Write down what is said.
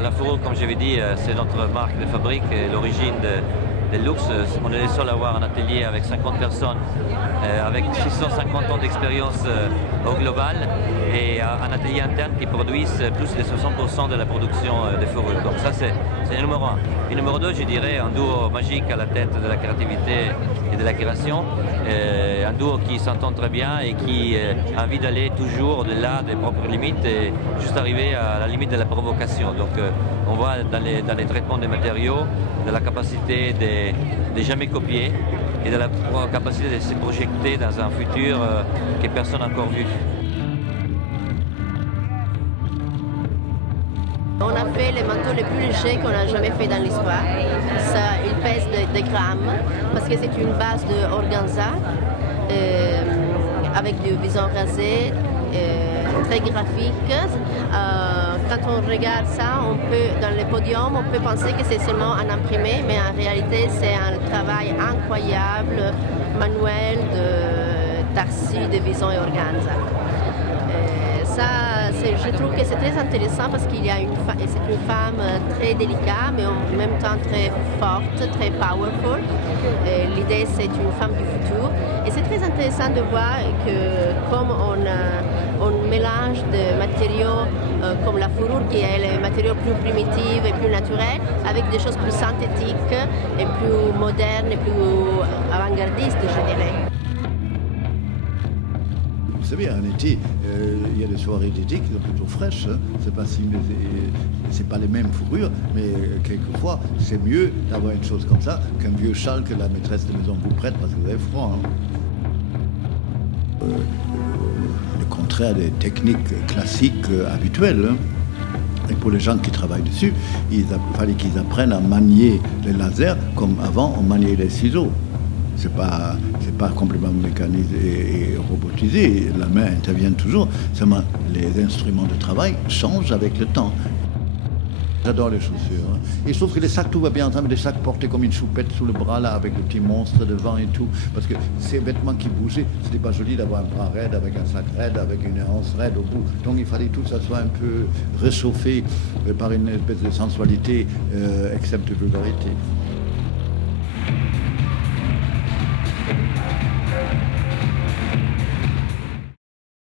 La fourrure, comme j'avais dit, c'est notre marque de fabrique et l'origine de Lux. On est les seuls à avoir un atelier avec 50 personnes, avec 650 ans d'expérience au global et un atelier interne qui produise plus de 60% de la production de fourrure. Donc ça, c'est le numéro un. Et numéro deux, je dirais, un duo magique à la tête de la créativité et de la création. Un duo qui s'entend très bien et qui a envie d'aller toujours au-delà des propres limites et juste arriver à la limite de la provocation. Donc on voit dans les traitements des matériaux de la capacité de jamais copier et de la capacité de se projeter dans un futur que personne n'a encore vu. On a fait les manteaux les plus légers qu'on a jamais fait dans l'histoire. Ça, il pèse des grammes parce que c'est une base de organza avec du bison rasé, très graphique. Quand on regarde ça, dans le podium, on peut penser que c'est seulement un imprimé, mais en réalité, c'est un travail incroyable, manuel de tarsi, de bison et organza. Je trouve que c'est très intéressant parce qu'il y a c'est une femme très délicate, mais en même temps très forte, très powerful. L'idée, c'est une femme du futur. Et c'est très intéressant de voir que comme on mélange des matériaux comme la fourrure, qui est le matériau plus primitif et plus naturel, avec des choses plus synthétiques et plus modernes et plus avant-gardistes, je dirais. Vous savez, en été, il y a des soirées d'été qui sont plutôt fraîches. Hein. C'est pas les mêmes fourrures, mais quelquefois, c'est mieux d'avoir une chose comme ça qu'un vieux châle que la maîtresse de maison vous prête parce que vous avez froid. Hein. Le contraire des techniques classiques habituelles. Hein. Et pour les gens qui travaillent dessus, il fallait qu'ils apprennent à manier les lasers comme avant on maniait les ciseaux. C'est pas complètement mécanisé et robotisé, la main intervient toujours, seulement les instruments de travail changent avec le temps. J'adore les chaussures. Hein. Et je trouve que les sacs, tout va bien ensemble, des sacs portés comme une choupette sous le bras, là, avec le petit monstre devant et tout. Parce que ces vêtements qui bougeaient, c'était pas joli d'avoir un bras raide, avec un sac raide, avec une hanche raide au bout. Donc il fallait tout que ça soit un peu réchauffé par une espèce de sensualité, excepte de vulgarité.